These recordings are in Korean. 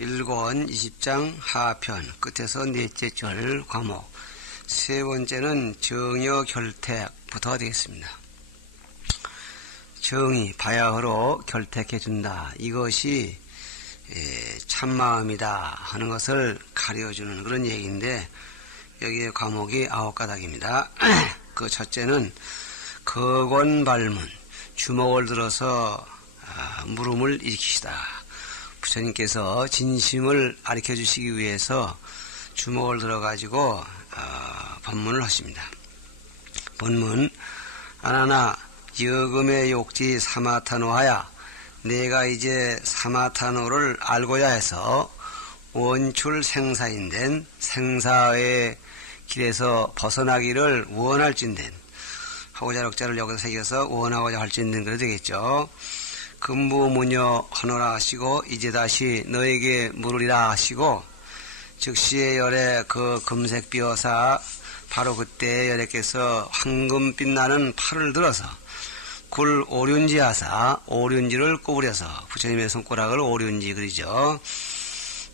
1권 20장 하편 끝에서 넷째 절 과목 세 번째는 정여 결택부터 되겠습니다. 정이 바야흐로 결택해준다. 이것이 참마음이다 하는 것을 가려주는 그런 얘기인데 여기에 과목이 9가닥입니다. 그 첫째는 거권발문 주먹을 들어서 물음을 일으키시다. 부처님께서 진심을 가르쳐 주시기 위해서 주먹을 들어가지고 법문을 하십니다. 본문 아나나 여금의 욕지 사마타노하야 내가 이제 사마타노를 알고자 해서 원출 생사인된 생사의 길에서 벗어나기를 원할진된 하고자력자를 여기서 새겨서 원하고자 할진된 그래 되겠죠. 금부무녀 하노라 하시고 이제 다시 너에게 물으리라 하시고 즉시의 열에 그 금색 비어사 바로 그때 열애께서 황금 빛나는 팔을 들어서 굴 오륜지 하사 오륜지를 꼬부려서 부처님의 손가락을 오륜지 그리죠.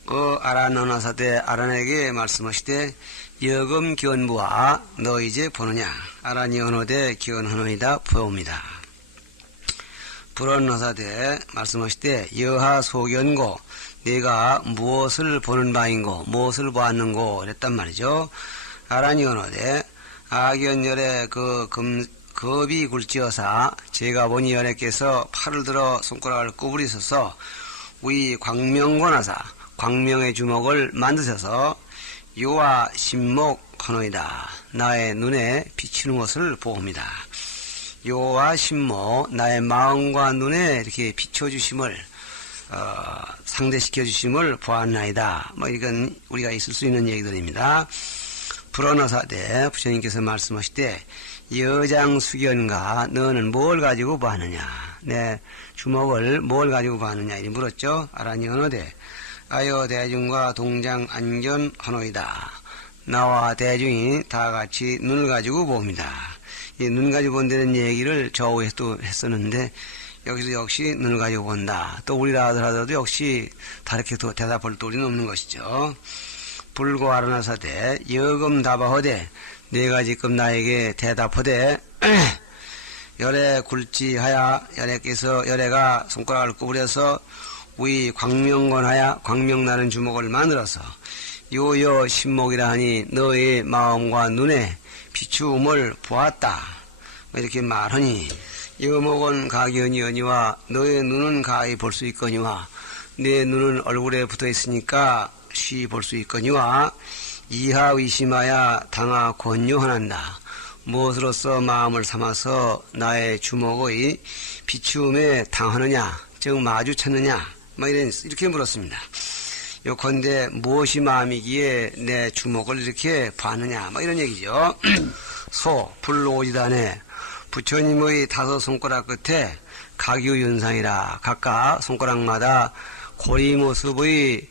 그 아란언하사대 아란에게 말씀하시되 여금 견부하 너 이제 보느냐 아란이 언어대 견허노이다 보옵니다. 불언하사대 말씀하시되 여하 소견고 내가 무엇을 보는 바인고 무엇을 보았는고 그랬단 말이죠. 아란이 언어대 악연열의 그 겁이 굴지어사 제가 보니 열애께서 팔을 들어 손가락을 구부리셔서 위 광명권하사 광명의 주먹을 만드셔서 요와 신목 하노이다 나의 눈에 비치는 것을 보옵니다. 요와 신모 나의 마음과 눈에 이렇게 비춰주심을 상대시켜 주심을 보았나이다. 이건 우리가 있을 수 있는 얘기들입니다. 불언어사대 부처님께서 말씀하시되 여장수견가 너는 뭘 가지고 보았느냐 내 주먹을 뭘 가지고 보았느냐 이렇게 물었죠. 아란이 언어대 아여 대중과 동장 안견하노이다 나와 대중이 다 같이 눈을 가지고 봅니다. 이 눈 가지고 본다는 얘기를 저후에 또 했었는데 여기서 역시 눈을 가지고 본다. 또 우리라 하더라도 역시 다르게 또 대답할 도리는 없는 것이죠. 불고 아르나사대 여금다바허대 내가 지금 나에게 대답하되 열애 굴지하야 열애께서 열애가 손가락을 구부려서 위 광명건하야 광명나는 주먹을 만들어서 요여 신목이라 하니 너의 마음과 눈에 비추음을 보았다. 이렇게 말하니 여목은 가견이거니와 너의 눈은 가히 볼 수 있거니와 내 눈은 얼굴에 붙어 있으니까 쉬 볼 수 있거니와 이하의심하야 당하 권유하난다. 무엇으로서 마음을 삼아서 나의 주먹의 비추음에 당하느냐 즉 마주쳤느냐 이렇게 물었습니다. 요컨대 무엇이 마음이기에 내 주먹을 이렇게 봤느냐 이런 얘기죠. 소 불오지단에 부처님의 5 손가락 끝에 각유윤상이라 각각 손가락마다 고리 모습의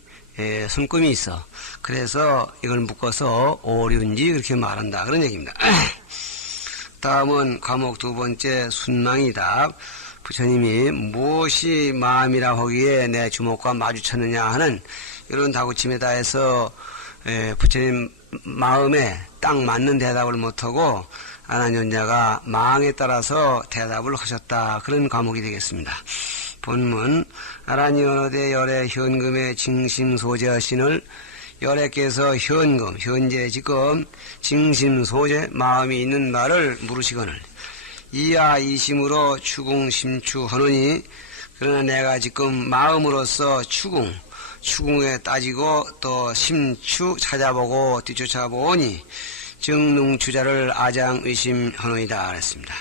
손금이 있어. 그래서 이걸 묶어서 오륜지 그렇게 말한다 그런 얘기입니다. 다음은 과목 2번째 순망이다. 부처님이 무엇이 마음이라 하기에 내 주먹과 마주쳤느냐 하는 이런 다구침에 다해서 부처님 마음에 딱 맞는 대답을 못하고 아난연자가 망에 따라서 대답을 하셨다. 그런 과목이 되겠습니다. 본문 아란이 언어대 열애 현금의 징심소재하신을 열애께서 현금 현재 지금 징심소재 마음이 있는 말을 물으시거늘 이하 이심으로 추궁심추하노니 그러나 내가 지금 마음으로서 추궁에 따지고 또 심추 찾아보고 뒤쫓아보니 정능추자를 아장의심하노이다 그랬습니다.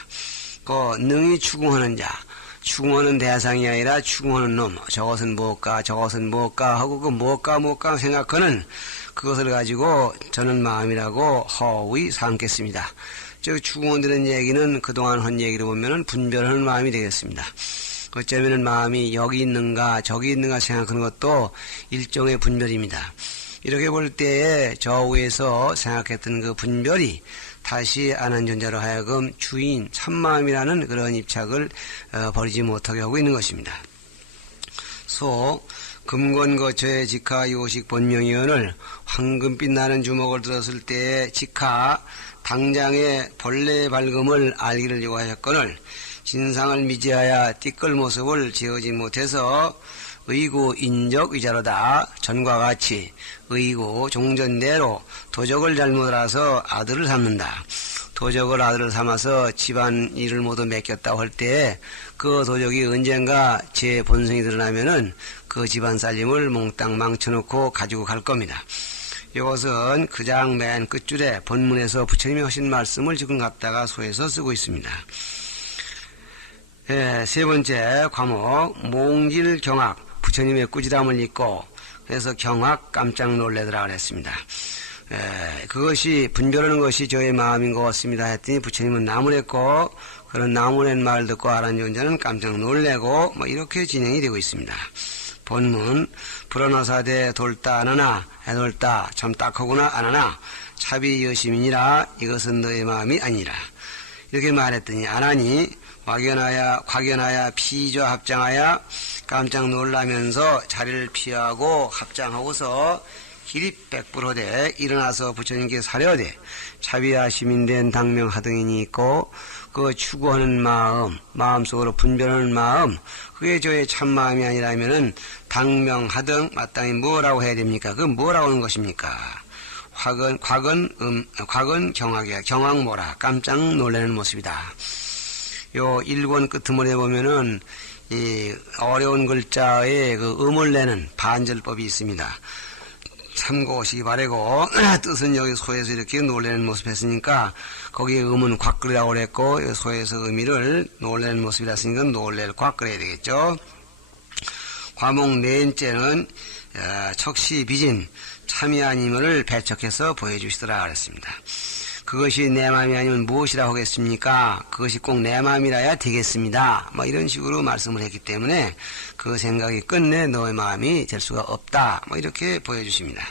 그 능히 추궁하는 자 추궁하는 대상이 아니라 추궁하는 놈 저것은 무엇까 저것은 무엇까 하고 그 무엇까 생각하는 그것을 가지고 저는 마음이라고 허위 삼겠습니다. 즉 추궁한다는 얘기는 그동안 한 얘기를 보면은 분별하는 마음이 되겠습니다. 어쩌면은 마음이 여기 있는가 저기 있는가 생각하는 것도 일종의 분별입니다. 이렇게 볼 때에 저 위에서 생각했던 그 분별이 다시 아난존자로 하여금 주인 참마음이라는 그런 입착을 버리지 못하게 하고 있는 것입니다. 소 금권거처의 직하 요식 본명이언을 황금빛 나는 주먹을 들었을 때의 직하 당장의 본래 밝음을 알기를 요구하셨거늘 진상을 미지하여 띠끌 모습을 지어지 못해서 의구 인적 위자로다. 전과 같이 의구 종전대로 도적을 잘못 알아서 아들을 삼는다. 도적을 아들을 삼아서 집안 일을 모두 맡겼다고 할 때 그 도적이 언젠가 제 본성이 드러나면은 그 집안 살림을 몽땅 망쳐놓고 가지고 갈 겁니다. 이것은 그장 맨 끝줄에 본문에서 부처님이 하신 말씀을 지금 갖다가 소에서 쓰고 있습니다. 세 번째 과목 몽질경악 부처님의 꾸지람을 읽고 그래서 경악 깜짝 놀래더라 그랬습니다. 그것이 분별하는 것이 저의 마음인 것 같습니다 했더니 부처님은 나무랬고 그런 나무란 말을 듣고 알아낸 자는 깜짝 놀래고 이렇게 진행이 되고 있습니다. 본문 불어나사대 돌다 안하나 해돌다 참 딱하구나 안하나 차비 여심이니라 이것은 너의 마음이 아니라 이렇게 말했더니 안하니 과견하여 피조 합장하여 깜짝 놀라면서 자리를 피하고 합장하고서 기립백불하되 일어나서 부처님께 사려되 차비야 시민된 당명하등이니 있고 그 추구하는 마음속으로 분별하는 마음 그게 저의 참마음이 아니라면은 당명하등 마땅히 뭐라고 해야 됩니까? 그 뭐라고 하는 것입니까? 과건 경악이야. 경악모라 깜짝 놀라는 모습이다. 요 1권 끄트머리에 보면은 이 어려운 글자에 그 음을 내는 반절법이 있습니다. 참고하시기 바라고 뜻은 여기 소에서 이렇게 놀라는 모습 했으니까 거기에 음은 곽그리라고 그랬고 소에서 의미를 놀라는 모습이라 했으니까 놀래를 곽그려야 되겠죠. 과목 넷째는 척시비진 참여아님을 배척해서 보여주시더라 그랬습니다. 그것이 내 마음이 아니면 무엇이라 하겠습니까? 그것이 꼭 내 마음이라야 되겠습니다. 이런 식으로 말씀을 했기 때문에 그 생각이 끝내 너의 마음이 될 수가 없다. 이렇게 보여주십니다.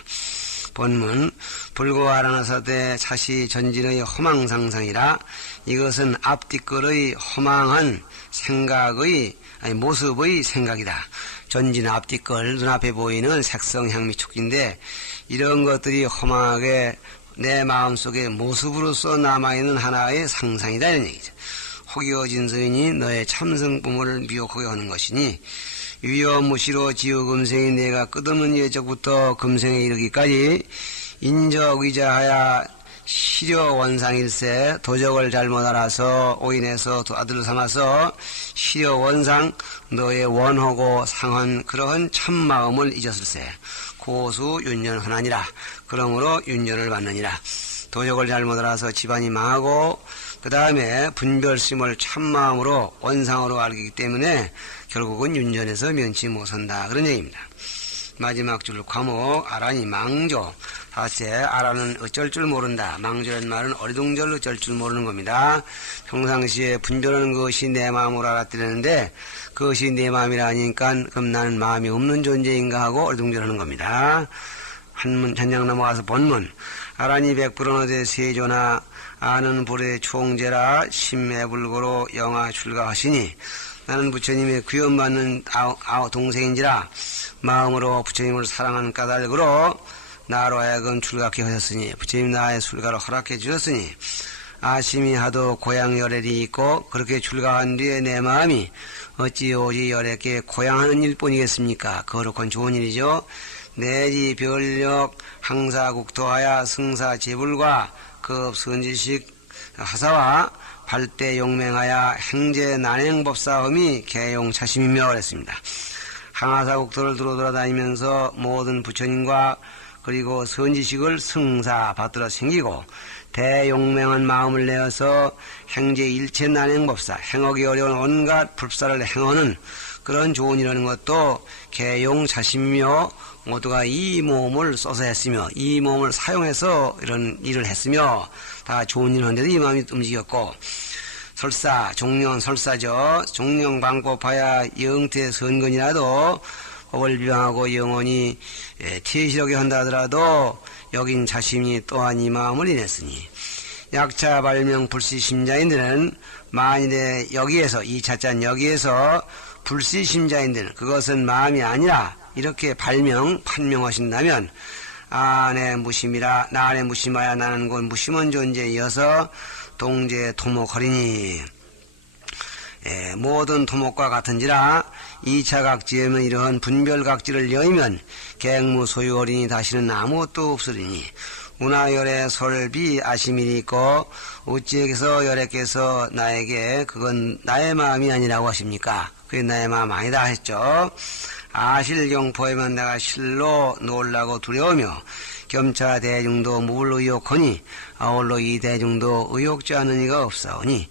본문 불고아라나사대 차시 전진의 허망상상이라 이것은 앞뒤끌의 허망한 생각의 모습의 생각이다. 전진 앞뒤끌 눈앞에 보이는 색성 향미 촉기인데 이런 것들이 허망하게 내 마음속에 모습으로서 남아있는 하나의 상상이다 이런 얘기죠. 혹여진 서인이 너의 참성부모를 미혹하게 하는 것이니 유여무시로 지어금생이 내가 끝없는 예적부터 금생에 이르기까지 인적의자하여 시려원상일세 도적을 잘못 알아서 오인해서 아들을 삼아서 시려원상 너의 원하고 상한 그러한 참마음을 잊었을세 고수 윤년하나니라. 그러므로 윤년을 받느니라. 도적을 잘못 알아서 집안이 망하고 그 다음에 분별심을 참마음으로 원상으로 알기 때문에 결국은 윤년에서 면치 못한다. 그런 얘기입니다. 마지막 줄 과목 아라니 망조. 사실 아라는 어쩔 줄 모른다. 망조란 말은 어리둥절 어쩔 줄 모르는 겁니다. 평상시에 분별하는 것이 내 마음으로 알았다는데 그것이 내 마음이라 하니까 그럼 나는 마음이 없는 존재인가 하고 어리둥절하는 겁니다. 한문 전장 넘어가서 본문 아라니 백불언어대 세조나 아는 불의 총재라 심매불고로 영하 출가하시니 나는 부처님의 귀염받는 동생인지라 마음으로 부처님을 사랑하는 까닭으로 나로 하여금 출가케 하셨으니 부처님 나의 출가를 허락해 주셨으니 아심이 하도 고향 열애이 있고 그렇게 출가한 뒤에 내 마음이 어찌 오지 열애께 고향하는 일뿐이겠습니까? 거룩한 좋은 일이죠. 내지 별력 항사국토하야 승사제불과 급선지식 하사와 발대 용맹하야 행제 난행법사음이 개용차심이며 그랬습니다. 항하사국토를 돌아다니면서 모든 부처님과 그리고 선지식을 승사 받들어 생기고 대용맹한 마음을 내어서 행제 일체 난행법사 행하기 어려운 온갖 불사를 행하는 그런 좋은 일하는 것도 개용자심이며 모두가 이 몸을 써서 했으며 이 몸을 사용해서 이런 일을 했으며 다 좋은 일을 하는데도 이 마음이 움직였고 설사 종령 설사죠. 종령 방법하야 영태 선근이라도 법을 비방하고 영원히 퇴실하게 한다 하더라도 여긴 자신이 또한 이 마음을 인했으니 약차 발명 불시심자인들은 만일에 여기에서 이 차짠 여기에서 불시심자인들은 그것은 마음이 아니라 이렇게 판명하신다면 내 무심이라 나내 무심하여 나는 곧 무심한 존재이어서 동제 토목하리니 모든 토목과 같은지라 2차 각지에는 이러한 분별각지를 여의면 객무 소유하리니 다시는 아무것도 없으리니 운하열의 설비 아시밀이 있고 어찌에서 열애께서 나에게 그건 나의 마음이 아니라고 하십니까? 그게 나의 마음 아니다 했죠. 아실경포에만 내가 실로 놀라고 두려우며 겸차 대중도 무불의욕하니 아울러 이 대중도 의욕지 않은 이가 없사오니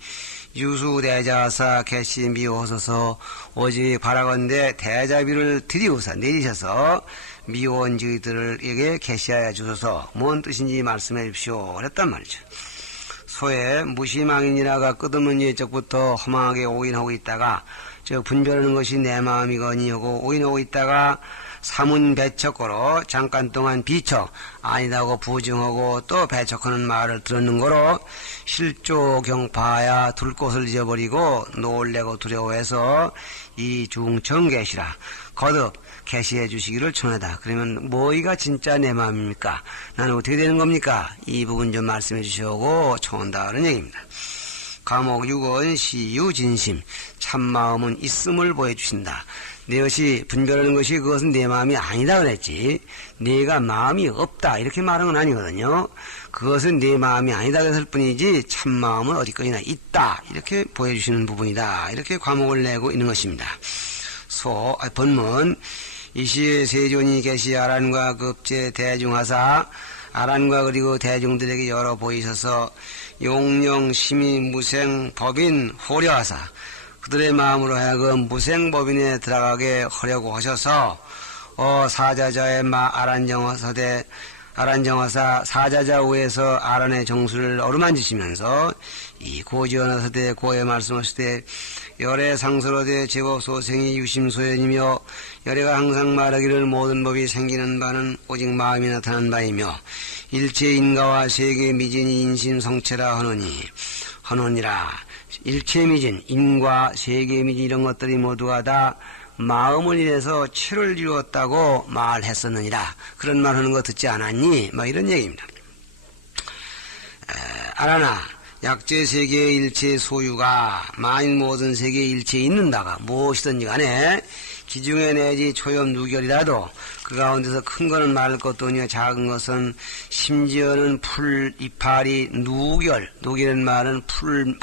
유수대자사 개시 미호소서 오직 바라건대 대자비를 드리우사 내리셔서 미호원 저희들에게 개시하여 주소서 뭔 뜻인지 말씀해 주십시오 그랬단 말이죠. 소에 무시망인이라가 끝없는 예적부터 허망하게 오인하고 있다가 저 분별하는 것이 내 마음이거니 하고 오인하고 있다가 사문배척거로 잠깐 동안 비척 아니다고 부정하고 또 배척하는 말을 들었는 거로 실조경파야 둘 곳을 잊어버리고 놀래고 두려워해서 이 중청계시라 거듭 계시해 주시기를 청하다. 그러면 뭐이가 진짜 내 마음입니까? 나는 어떻게 되는 겁니까? 이 부분 좀 말씀해 주시오고 청한다 그런 얘기입니다. 과목 6은 시유진심 참마음은 있음을 보여주신다. 내 것이 분별하는 것이 그것은 내 마음이 아니다 그랬지 내가 마음이 없다 이렇게 말한 건 아니거든요. 그것은 내 마음이 아니다 그랬을 뿐이지 참마음은 어디까지나 있다 이렇게 보여주시는 부분이다 이렇게 과목을 내고 있는 것입니다. 본문 이시에 세존이 계시 아란과 급제 대중하사 아란과 그리고 대중들에게 열어 보이셔서 용령 심의 무생 법인 호려하사 그들의 마음으로 하여금 무생법인에 들어가게 하려고 하셔서 사자자의 아란정화사 사자자 위에서 아란의 정수를 어루만지시면서 이 고지언하서되 고에 말씀하시되 열애 상서로되 제법 소생이 유심소연이며 열애가 항상 말하기를 모든 법이 생기는 바는 오직 마음이 나타난 바이며 일체 인가와 세계 미진이 인심성체라 하노니라 일체 미진, 인과 세계 미진 이런 것들이 모두가 다 마음을 인해서 체를 이루었다고 말했었느니라. 그런 말 하는 거 듣지 않았니? 이런 얘기입니다. 아라나 약제 세계의 일체 소유가 만일 모든 세계의 일체에 있는다가 무엇이든지 간에 기중에 내지 초염 누결이라도 그 가운데서 큰 거는 말할 것도 아니요 작은 것은 심지어는 풀 이파리 누결은 말은 풀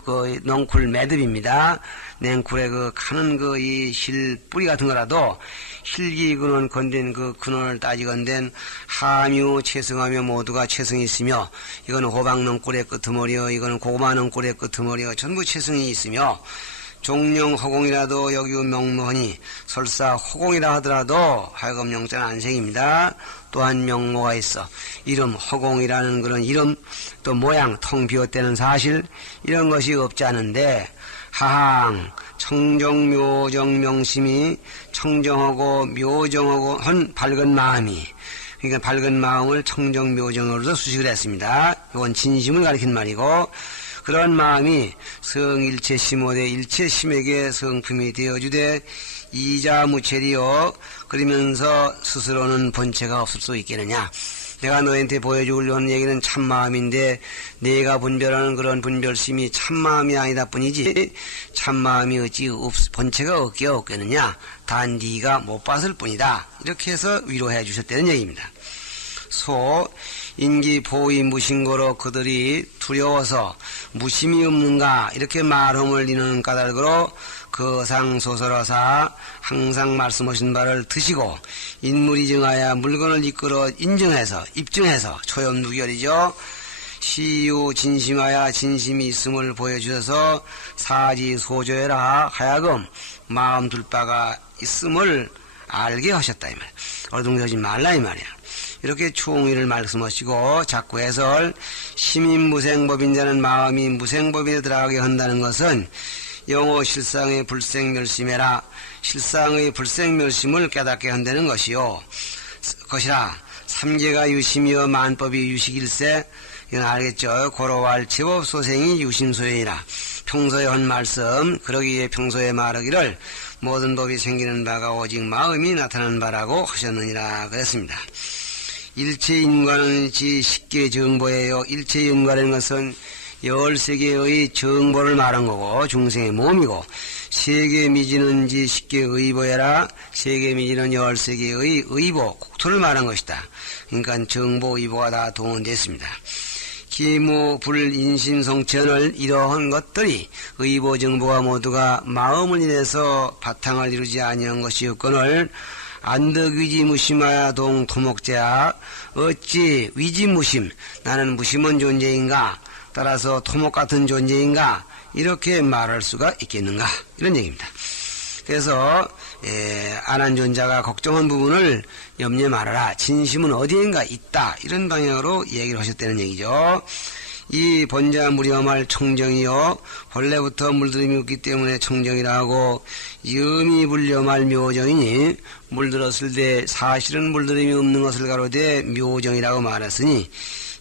넝쿨 매듭입니다. 냉쿨에 가는 이 실 뿌리 같은 거라도 실기 근원 건든 그 근원을 따지건된 하묘 채성하며 모두가 채성이 있으며 이거는 호박 넝쿨의 끄트머리요 이거는 고구마 넝쿨의 끄트머리요 전부 채성이 있으며 종령 허공이라도 여기고 명모하니 설사 허공이라 하더라도 하여금 영자는 안생입니다. 또한 명모가 있어 이름 허공이라는 그런 이름 또 모양 텅 비었다는 사실 이런 것이 없지 않은데 하항 청정묘정 명심이 청정하고 묘정하고 한 밝은 마음이 그러니까 밝은 마음을 청정묘정으로도 수식을 했습니다. 이건 진심을 가리킨 말이고 그런 마음이 성일체 심호대 일체 심에게 성품이 되어주되 이자무체리요 그러면서 스스로는 본체가 없을 수 있겠느냐. 내가 너희한테 보여주려고 하는 얘기는 참마음인데 내가 분별하는 그런 분별심이 참마음이 아니다 뿐이지 참마음이 어찌 본체가 없겠느냐. 단 네가 못 봤을 뿐이다. 이렇게 해서 위로해 주셨다는 얘기입니다. 인기 보이 무신고로 그들이 두려워서 무심이 없는가 이렇게 말함을 이는 까닭으로 거상소설어사 항상 말씀하신 바를 드시고 인물이 정하여 물건을 이끌어 입증해서 초염누결이죠. 시유 진심하여 진심이 있음을 보여주셔서 사지소조해라 하여금 마음 둘 바가 있음을 알게 하셨다 이 말이야. 어둥대지 말라 이 말이야. 이렇게 충의를 말씀하시고 자꾸 해설 시민무생법인 자는 마음이 무생법인에 들어가게 한다는 것은 영어 실상의 불생멸심해라 실상의 불생멸심을 깨닫게 한다는 것이요. 것이라 삼계가 유심이여 만법이 유식일세 이건 알겠죠. 고로할 제법소생이 유심소연이라 평소에 한 말씀 그러기에 평소에 말하기를 모든 법이 생기는 바가 오직 마음이 나타나는 바라고 하셨느니라 그랬습니다. 일체인과는 지 쉽게 정보예요. 일체인과라는 것은 13개의 정보를 말한 거고 중생의 몸이고, 세계미지는 지 쉽게 의보해라. 세계미지는 13개의 의보, 국토를 말한 것이다. 그러니까 정보, 의보가 다 동원됐습니다. 기무, 불, 인심, 성천을 이러한 것들이 의보, 정보가 모두가 마음을 인해서 바탕을 이루지 아니한 것이었거늘 안덕위지무심하야 동토목제야. 어찌 위지무심, 나는 무심한 존재인가, 따라서 토목 같은 존재인가, 이렇게 말할 수가 있겠는가, 이런 얘기입니다. 그래서 안한존자가 걱정한 부분을 염려 말아라. 진심은 어디인가 있다, 이런 방향으로 얘기를 하셨다는 얘기죠. 이 본자무렴할 청정이요, 본래부터 물들임이 없기 때문에 청정이라고, 염이불렴할 묘정이니 물들었을 때 사실은 물들임이 없는 것을 가로되 묘정이라고 말했으니,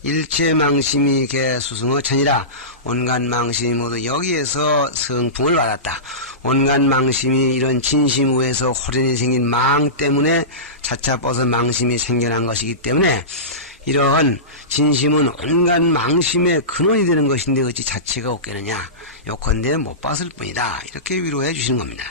일체 망심이 개수승어 천이라. 온갖 망심이 모두 여기에서 성품을 받았다. 온갖 망심이 이런 진심 위에서 호련이 생긴 망 때문에 차차 뻗어 망심이 생겨난 것이기 때문에, 이러한 진심은 온갖 망심의 근원이 되는 것인데 어찌 자체가 없겠느냐, 요컨대 못 봤을 뿐이다, 이렇게 위로해 주시는 겁니다.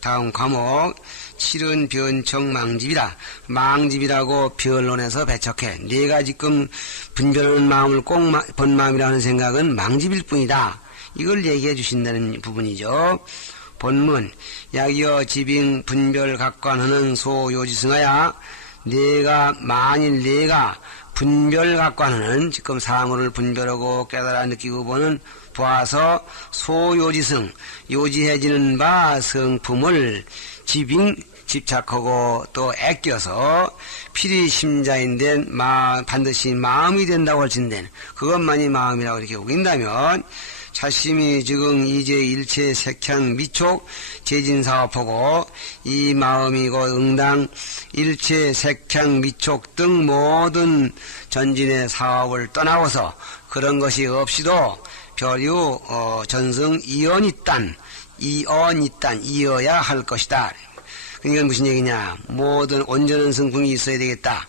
다음 과목, 칠은 변척 망집이다. 망집이라고 변론에서 배척해. 네가 지금 분별하는 마음을 꼭 본 마음이라는 생각은 망집일 뿐이다, 이걸 얘기해 주신다는 부분이죠. 본문, 약여 지빙 분별 각관하는 소요지승하야. 만일 내가 분별 각관하는, 지금 사물을 분별하고 깨달아 느끼고 보는, 보아서 소요지승, 요지해지는 바 성품을 지빙, 집착하고 또 애껴서 필히 심자인데 반드시 마음이 된다고 할진된 그것만이 마음이라고 이렇게 우긴다면, 자심이 즉응 이제 일체 색향 미촉 재진사업하고, 이 마음이고 응당 일체 색향 미촉 등 모든 전진의 사업을 떠나고서 그런 것이 없이도 별유 전승 이언이딴 이어야 할 것이다. 그러니까 무슨 얘기냐, 모든 온전한 성품이 있어야 되겠다.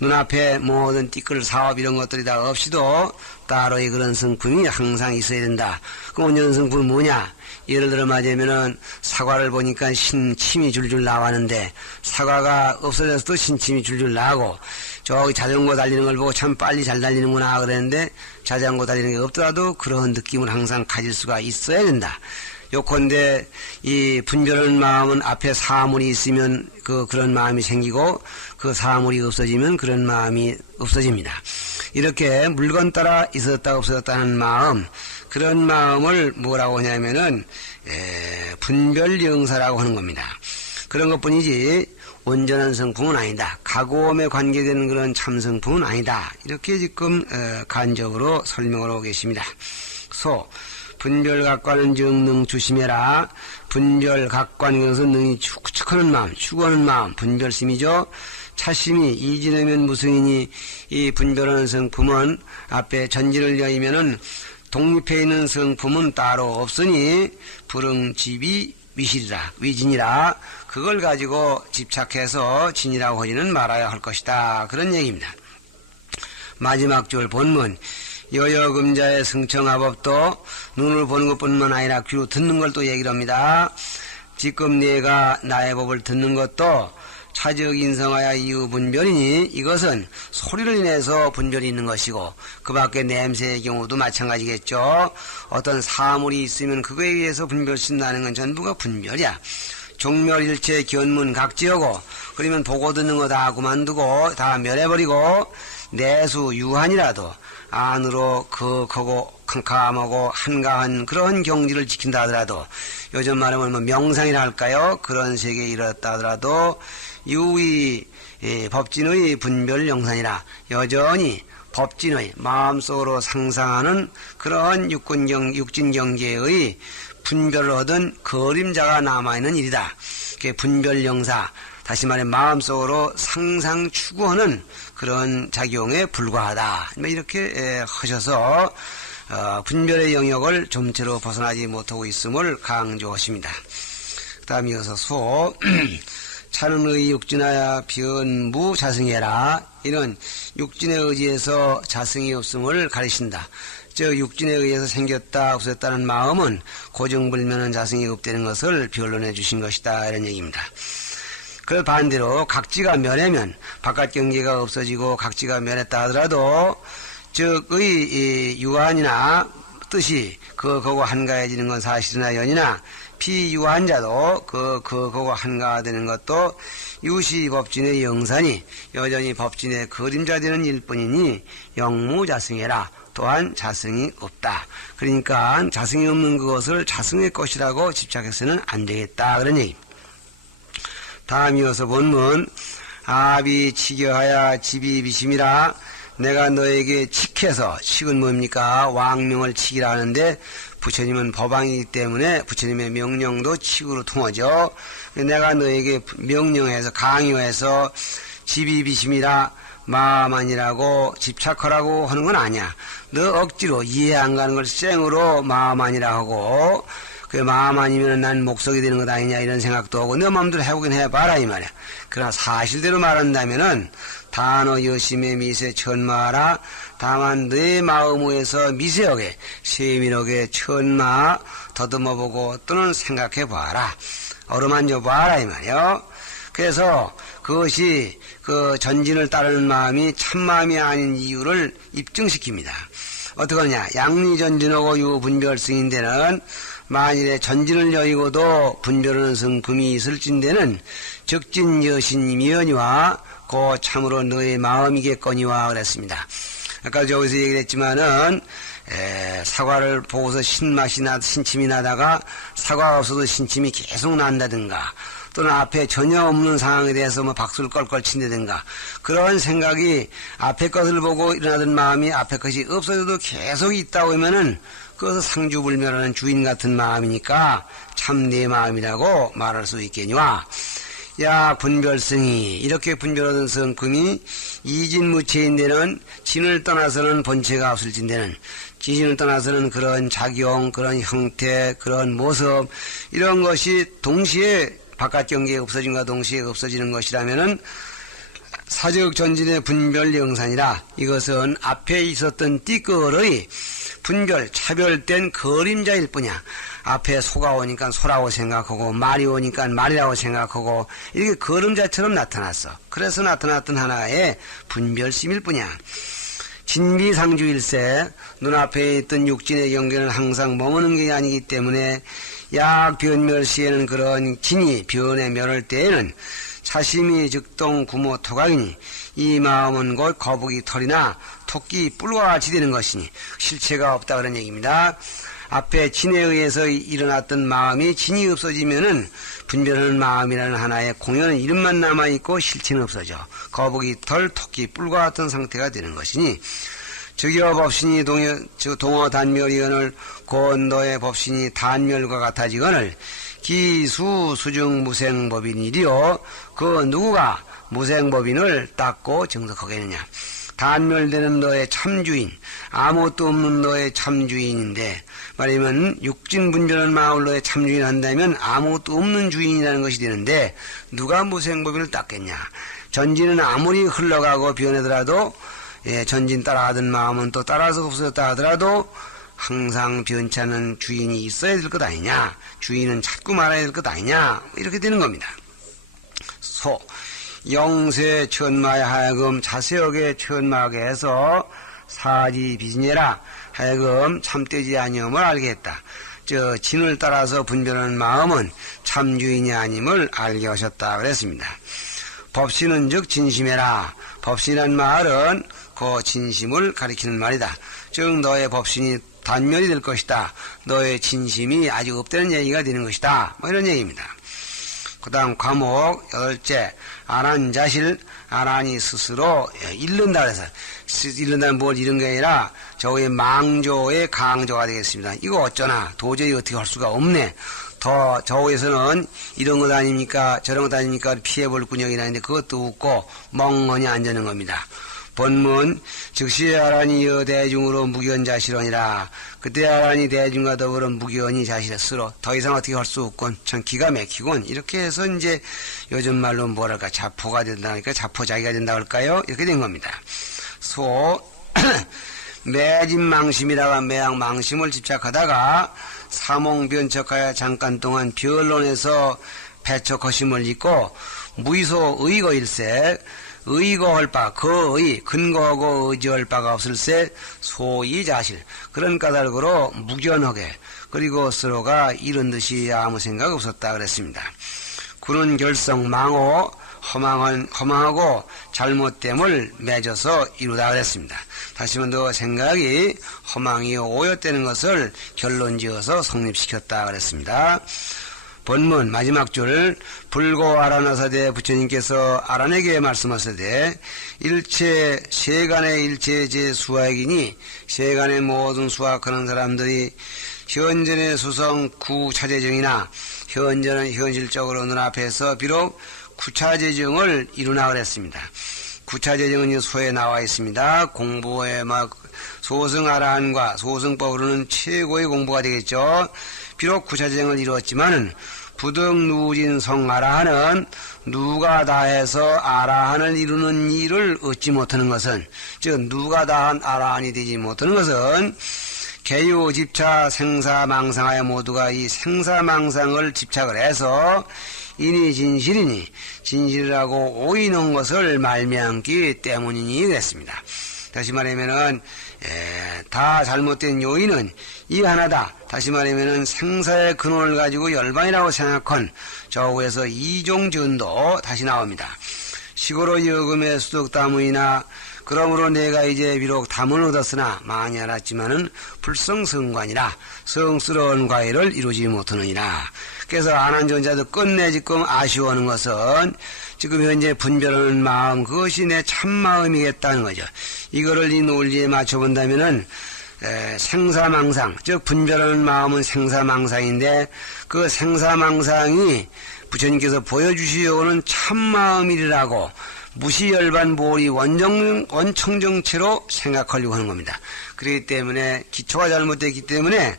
눈앞에 모든 띠끌 사업 이런 것들이 다 없이도 따로의 그런 성품이 항상 있어야 된다. 그 온전한 성품은 뭐냐? 예를 들어 말하자면은 사과를 보니까 신침이 줄줄 나왔는데 사과가 없어져서도 신침이 줄줄 나고, 저기 자전거 달리는 걸 보고 참 빨리 잘 달리는구나 그랬는데 자전거 달리는 게 없더라도 그런 느낌을 항상 가질 수가 있어야 된다. 요컨대 이 분별하는 마음은 앞에 사물이 있으면 그런 마음이 생기고, 그 사물이 없어지면 그런 마음이 없어집니다. 이렇게 물건 따라 있었다 없어졌다는 마음, 그런 마음을 뭐라고 하냐면은 분별영사라고 하는 겁니다. 그런 것뿐이지 온전한 성품은 아니다. 가고음에 관계되는 그런 참성품은 아니다. 이렇게 지금 간접으로 설명을 하고 계십니다. 분별각관은 정능 주심해라. 분별각관인 것은 능히 추측하는 마음, 추구하는 마음, 분별심이죠. 차심이 이지내면 무승이니, 이 분별하는 성품은 앞에 전지를 여의면은 독립해 있는 성품은 따로 없으니 불응집이 위진이라. 그걸 가지고 집착해서 진이라고 하지는 말아야 할 것이다, 그런 얘기입니다. 마지막 줄 본문, 여여금자의 승청화법도 눈을 보는 것뿐만 아니라 귀로 듣는 걸 또 얘기를 합니다. 지금 내가 나의 법을 듣는 것도 차적 인성하여 이유 분별이니, 이것은 소리를 인해서 분별이 있는 것이고, 그 밖에 냄새의 경우도 마찬가지겠죠. 어떤 사물이 있으면 그거에 의해서 분별신나는 건 전부가 분별이야. 종멸일체 견문각지하고, 그러면 보고 듣는 거 다 그만두고 다 멸해버리고, 내수 유한이라도 안으로 거하고 캄캄하고 한가한 그런 경지를 지킨다 하더라도, 요즘 말하면 뭐 명상이라 할까요? 그런 세계에 이르렀다 하더라도 유의 법진의 분별 영산이라, 여전히 법진의 마음속으로 상상하는 그런 육진 경계의 분별을 얻은 그림자가 남아있는 일이다. 그게 분별 영사, 다시 말해 마음속으로 상상 추구하는 그런 작용에 불과하다, 이렇게 하셔서 분별의 영역을 좀처럼 벗어나지 못하고 있음을 강조하십니다. 그 다음 이어서 소. 차는 의 육진하야 변무 자승해라. 이런 육진에 의지해서 자승이 없음을 가리킨다. 즉 육진에 의해서 생겼다 없었다는 마음은 고정불면은 자승이 없다는 것을 변론해 주신 것이다. 이런 얘기입니다. 그 반대로 각지가 면하면 바깥 경계가 없어지고 각지가 면했다 하더라도 즉 의 유한이나 뜻이 그거고 한가해지는 건 사실이나 연이나 피유한자도 그거고 한가되는 것도 유시법진의 영산이 여전히 법진의 그림자 되는 일뿐이니 영무자승해라. 또한 자승이 없다. 그러니까 자승이 없는 그것을 자승의 것이라고 집착해서는 안 되겠다. 그런 얘기입니다. 다음 이어서 본문. 아비 치교하야 집이 비심이라. 내가 너에게 칙해서, 칙은 뭡니까? 왕명을 칙이라 하는데 부처님은 법왕이기 때문에 부처님의 명령도 칙으로 통하죠. 내가 너에게 명령해서 강요해서 집이 비심이라 마만이라고 집착하라고 하는 건 아니야. 너 억지로 이해 안 가는 걸 쌩으로 마만이라 하고 그 마만이면 난 목석이 되는 것 아니냐 이런 생각도 하고 너 마음대로 해보긴 해봐라 이 말이야. 그러나 사실대로 말한다면은 단어 여심의 미세 천마라. 다만 너의 마음에서 미세하게 세밀하게 천마 더듬어보고 또는 생각해봐라. 어루만져봐라 이 말이요. 그래서 그것이 그 전진을 따르는 마음이 참마음이 아닌 이유를 입증시킵니다. 어떻게 하냐. 양리전진하고 유분별승인데는 만일에 전진을 여의고도 분별하는 성금이 있을진대는 적진여신미연이와 고 참으로 너의 마음이겠거니와 그랬습니다. 아까 저기서 얘기를 했지만은 사과를 보고서 신침이 나다가 사과가 없어도 신침이 계속 난다든가 또는 앞에 전혀 없는 상황에 대해서 뭐 박수를 껄껄 친다든가 그런 생각이 앞에 것을 보고 일어나던 마음이 앞에 것이 없어져도 계속 있다고 하면은 그것은 상주불멸하는 주인 같은 마음이니까 참 내 마음이라고 말할 수 있겠니와. 야 분별성이 이렇게 분별하던 성품이 이진무체인데는 진을 떠나서는 본체가 없을진데는 진을 떠나서는 그런 작용 그런 형태 그런 모습 이런 것이 동시에 바깥 경계에 없어진과 동시에 없어지는 것이라면은 사적 전진의 분별 영산이라. 이것은 앞에 있었던 띠끌의 분별 차별된 그림자일 뿐이야. 앞에 소가 오니까 소라고 생각하고 말이 오니까 말이라고 생각하고 이렇게 그림자처럼 나타났어. 그래서 나타났던 하나의 분별심일 뿐이야. 진비상주일세 눈앞에 있던 육진의 경계는 항상 머무는 게 아니기 때문에 약변멸시에는 그런 진이 변에 멸할 때에는 사심이 즉동 구모 토각이니 이 마음은 곧 거북이 털이나 토끼 뿔과 같이 되는 것이니 실체가 없다 그런 얘기입니다. 앞에 진에 의해서 일어났던 마음이 진이 없어지면은 분별하는 마음이라는 하나의 공연은 이름만 남아있고 실체는 없어져. 거북이 털, 토끼 뿔과 같은 상태가 되는 것이니 즉여 법신이 동어 단멸이거늘 고언도의 법신이 단멸과 같아지거늘 기수 수중 무생법인이리요. 그 누구가 무생법인을 닦고 정석하겠느냐. 단멸되는 너의 참주인 아무것도 없는 너의 참주인인데 말하면 육진분별한 마음을 너의 참주인 한다면 아무것도 없는 주인이라는 것이 되는데 누가 무생법인을 닦겠냐. 전진은 아무리 흘러가고 변하더라도 전진 따라가던 마음은 또 따라서 없어졌다 하더라도 항상 변찮은 주인이 있어야 될 것 아니냐. 주인은 찾고 말아야 될 것 아니냐. 이렇게 되는 겁니다. 소 영세 천마에 하여금 자세하게 천마하게 해서 사지 비진해라 하여금 참되지 아니함을 알게 했다. 저 진을 따라서 분별하는 마음은 참주인이 아님을 알게 하셨다 그랬습니다. 법신은 즉 진심해라. 법신이란 말은 그 진심을 가리키는 말이다. 즉 너의 법신이 단멸이 될 것이다. 너의 진심이 아직 없다는 얘기가 되는 것이다. 뭐 이런 얘기입니다. 그 다음 과목 8째 아란자실. 아란이 스스로 잃는다 그래서 잃는다는 뭘 잃은 게 아니라 저의 망조의 강조가 되겠습니다. 이거 어쩌나 도저히 어떻게 할 수가 없네. 더 저에서는 이런 것 아닙니까 저런 것 아닙니까 피해볼 군역이 나는데 그것도 없고 멍하니 앉아있는 겁니다. 본문 즉시 아란이 여대중으로 무견자실언이라. 그때 아란이 대중과 더불어 무견이 자실스로 더 이상 어떻게 할 수 없군. 참 기가 막히군. 이렇게 해서 이제 요즘 말로 뭐랄까 자포가 된다니까 자포자기가 된다 할까요? 이렇게 된 겁니다. 매진망심이라가 매양 망심을 집착하다가 사몽변척하여 잠깐 동안 변론에서 배척허심을 잊고 무의소 의거일세. 의거할 바, 거의 근거하고 의지할 바가 없을세 소이 자실. 그런 까닭으로 무견하게 그리고 서로가 이런 듯이 아무 생각 없었다 그랬습니다. 구는 결성 망호 허망하고 잘못됨을 맺어서 이루다 그랬습니다. 다시 한번 더 생각이 허망이 오였다는 것을 결론지어서 성립시켰다 그랬습니다. 본문 마지막 줄 불고 아란하사대 부처님께서 아란에게 말씀하시되 일체 세간의 일체 제 수학이니 세간의 모든 수학하는 사람들이 현전의 수성 구차재정이나 현전은 현실적으로 눈앞에서 비록 구차재정을 이루나 그랬습니다. 구차재정은 소에 나와 있습니다. 공부에 소승 아라한과 소승법으로는 최고의 공부가 되겠죠. 비록 구차재정을 이루었지만은 부득누진 성아라한은 누가 다해서 아라한을 이루는 일을 얻지 못하는 것은, 즉 누가 다한 아라한이 되지 못하는 것은 개유 집차 생사망상하여 모두가 이 생사망상을 집착을 해서 인이 진실이니 진실이라고 오인한 것을 말미암기 때문이니 그랬습니다. 다시 말하면은 다 잘못된 요인은 이 하나다. 다시 말하면은 생사의 근원을 가지고 열반이라고 생각한 저우에서 이종전도 다시 나옵니다. 시고로 여금의 수덕다문이나 그러므로 내가 이제 비록 담을 얻었으나 많이 알았지만은 불성성관이라 성스러운 과일을 이루지 못하느니라. 그래서 안한존자도 끝내 지금 아쉬워하는 것은 지금 현재 분별하는 마음, 그것이 내 참마음이겠다는 거죠. 이거를 이 논리에 맞춰본다면은 생사망상, 즉 분별하는 마음은 생사망상인데 그 생사망상이 부처님께서 보여주시려고는 참마음이라고 무시열반보리 원청정체로 생각하려고 하는 겁니다. 그렇기 때문에 기초가 잘못됐기 때문에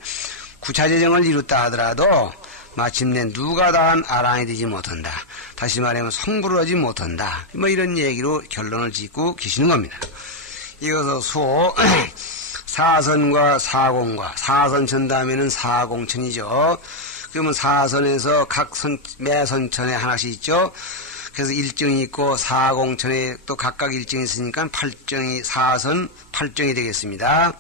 구차재정을 이뤘다 하더라도 마침내 누가 다한 아란이 되지 못한다. 다시 말하면 성불을 하지 못한다. 뭐 이런 얘기로 결론을 짓고 계시는 겁니다. 이어서 사선과 사공과 사선천 다음에는 사공천이죠. 그러면 사선에서 매 선천에 하나씩 있죠. 그래서 일정이 있고 사공천에 또 각각 일정이 있으니까 사선 8정이 되겠습니다.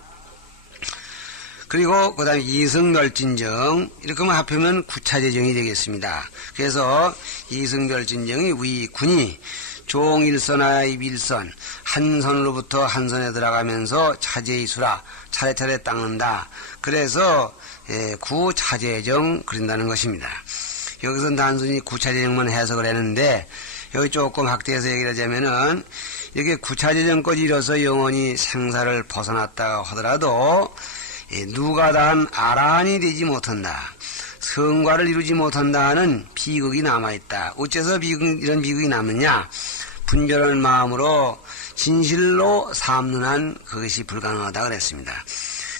그리고 그 다음에 이승별진정, 이렇게 하면 합하면 구차재정이 되겠습니다. 그래서 이승별진정이 위군이 종일선하여 입일선, 한 선으로부터 한 선에 들어가면서 차재이수라, 차례차례 닦는다. 그래서 구차재정 그린다는 것입니다. 여기서 단순히 구차재정만 해석을 했는데 여기 조금 확대해서 얘기를 하자면은 이렇게 구차재정까지 이뤄서 영원히 생사를 벗어났다 하더라도 누가 다한 아라한이 되지 못한다. 성과를 이루지 못한다는 비극이 남아있다. 어째서 이런 비극이 남느냐? 분별한 마음으로 진실로 삼는 한 그것이 불가능하다 그랬습니다.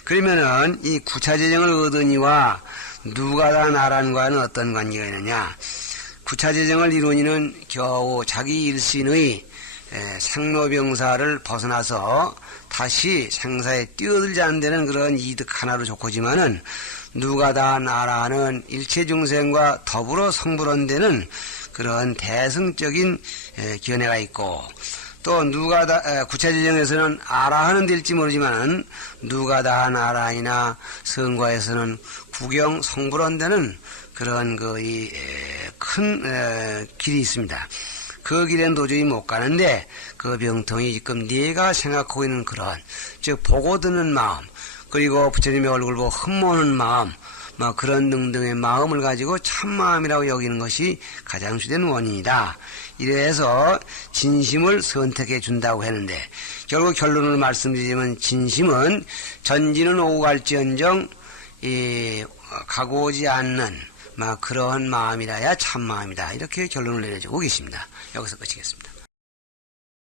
그러면은 이 구차재정을 얻으니와 누가 다한 아라한과는 어떤 관계가 있느냐? 구차재정을 이루니는 겨우 자기 일신의 생로병사를 벗어나서 다시 생사에 뛰어들지 않는 데는 그런 이득 하나로 좋고지만은 누가 다한 아라한은 일체중생과 더불어 성불한 데는 그런 대승적인 견해가 있고 또 구차재정에서는 아라한은 될지 모르지만은 누가 다한 아라한이나 성과에서는 구경 성불한 데는 그런 큰 길이 있습니다. 그 길엔 도저히 못 가는데 그 병통이 지금 네가 생각하고 있는 그런 즉 보고 듣는 마음 그리고 부처님의 얼굴 보고 흠모하는 마음 그런 등등의 마음을 가지고 참마음이라고 여기는 것이 가장 주된 원인이다. 이래서 진심을 선택해 준다고 했는데 결국 결론을 말씀드리자면 진심은 전지는 오고 갈지언정 가고 오지 않는 그러한 마음이라야 참마음이다. 이렇게 결론을 내려주고 계십니다. 여기서 끝이겠습니다.